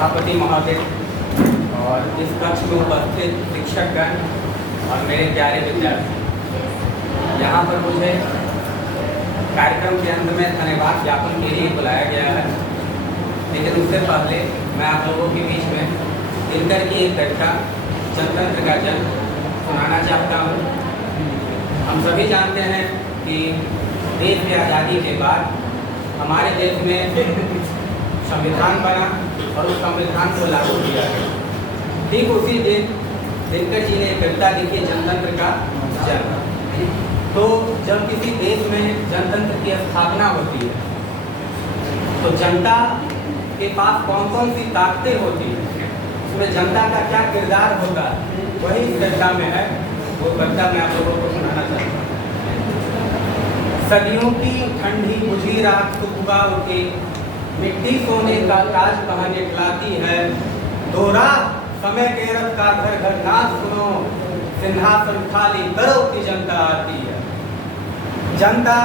सभापति महोदय और इस कक्ष में उपस्थित शिक्षकगण और मेरे प्यारे विद्यार्थी, यहाँ पर मुझे कार्यक्रम के अंत में धन्यवाद ज्ञापन के लिए बुलाया गया है। लेकिन उससे पहले मैं आप लोगों के बीच में दिनकर की एक कविता जनतंत्र का जन्म सुनाना चाहता हूँ। हम सभी जानते हैं कि देश की आज़ादी के बाद हमारे देश में संविधान बना और उस संविधान को लागू किया गया। ठीक उसी दिन दिनकर जी ने कविता लिखी जनतंत्र का जन्म। तो जब किसी देश में जनतंत्र की स्थापना होती है तो जनता के पास कौन कौन सी ताकतें होती हैं, उसमें जनता का क्या किरदार होता है, वही इस कविता में है। वो कविता मैं आप लोगों को सुनाना चाहता हूँ। सदियों की ठंडी बुझी रात सुबह उठी, मिट्टी सोने का ताज कहाँ निकलाती है। दोहरा समय के रथ का घर घर नाच सुनो, सिंहासन खाली करो की जनता आती है। जनता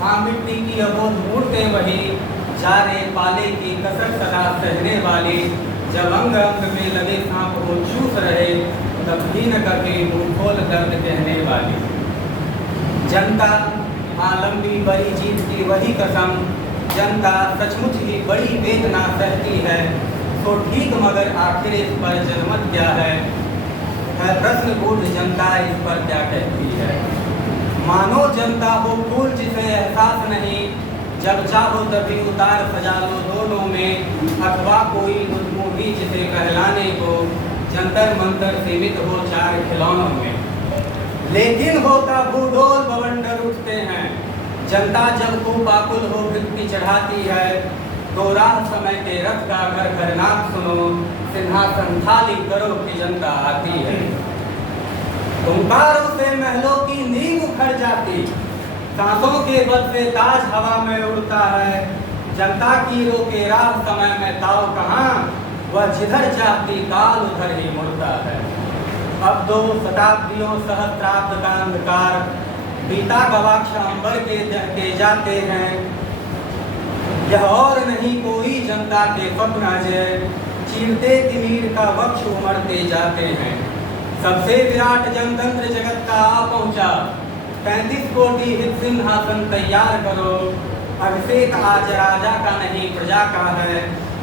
हाँ मिट्टी की अबोध मूर्तें वही, जारे पाले की कसर सदा सहने वाली। जब अंग अंग में लगे सांप वो चूस रहे, तब भी न कभी मुंह खोल दर्द कहने वाली। जनता हाँ लंबी बड़ी जीत की वही कसम, जनता सचमुच ही बड़ी वेदना सहती है। तो ठीक मगर आखिर इस पर जनमत क्या है प्रश्न बूढ़ जनता इस पर क्या कहती है। मानो जनता हो फूल जिसे एहसास नहीं, जब चाहो तभी उतार सजा लो दोनों में। अथवा कोई मूवी जिसे कहलाने को जंतर मंतर सीमित हो चार खिलौनों में। लेकिन होता भूडोल बवंडर उठते हैं, जनता जब खूब आकुल हो वृत्ति चढ़ाती है। तो राह समय के रथ का घर घर नाथ सुनो, सिंहासन खाली करो की जनता आती है। हुंकारों से महलों की नींव उखड़ जाती, सांसों के बल से ताज हवा में उड़ता है। जनता की रोके राह समय में ताव कहाँ, वह जिधर चाहती काल उधर ही मुड़ता है। अब 2 शताब्दियों सहस्त्राब्द का अंधकार, बीता गवाक्ष अंबर के जाते हैं। यह और नहीं कोई जनता के स्वप्न अजय, चीरते तिमीर का वक्ष उमड़ते जाते हैं। सबसे विराट जनतंत्र जगत का आ पहुंचा, 35 कोटि हित सिंहासन तैयार करो। अभिषेक आज राजा का नहीं प्रजा का है,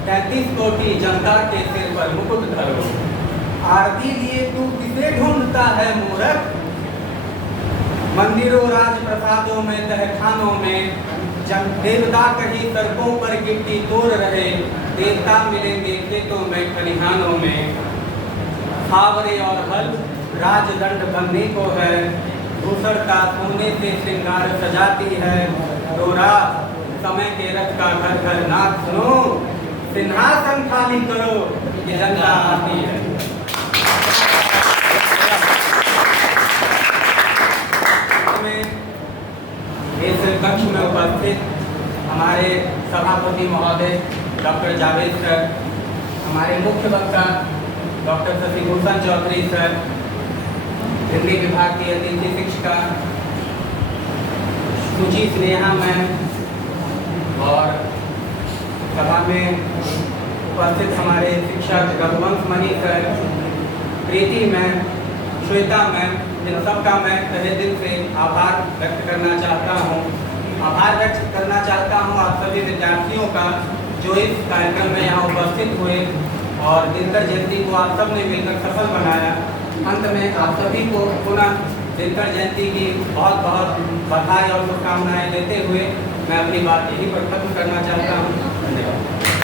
35 कोटि जनता के सिर पर मुकुट धरो। आरती लिए तू किसे ढूंढता है मूर्ख, मंदिरों राजप्रसादों में तहखानों में। जब देवता कहीं सड़कों पर गिट्टी तोड़ रहे, देवता मिलेंगे खेतों में खलिहानों में। फावरे और हल राजदंड बनने को है, दूसरता सोने से श्रृंगार सजाती है। तो रात समय के रथ का घर घर नाथ सुनो, सिंहासन खाली करो ये जनता आती है। इस कक्ष में उपस्थित हमारे सभापति महोदय डॉक्टर जावेद सर, हमारे मुख्य वक्ता डॉक्टर शशिभूषण चौधरी सर, हिंदी विभाग की अतिथि शिक्षिका सुची स्नेहा मैम, और सभा में उपस्थित हमारे शिक्षक रघुवंश मणि सर, प्रीति मैम, श्वेता मैम, इन सबका मैं तहे दिल से आभार व्यक्त करना चाहता हूँ। आभार व्यक्त करना चाहता हूँ आप सभी विद्यार्थियों का जो इस कार्यक्रम में यहाँ उपस्थित हुए और दिनकर जयंती को आप सब ने मिलकर सफल बनाया। अंत में आप सभी को पुनः दिनकर जयंती की बहुत बहुत बधाई और शुभकामनाएं देते हुए मैं अपनी बात यहीं पर खत्म करना चाहता हूँ। धन्यवाद।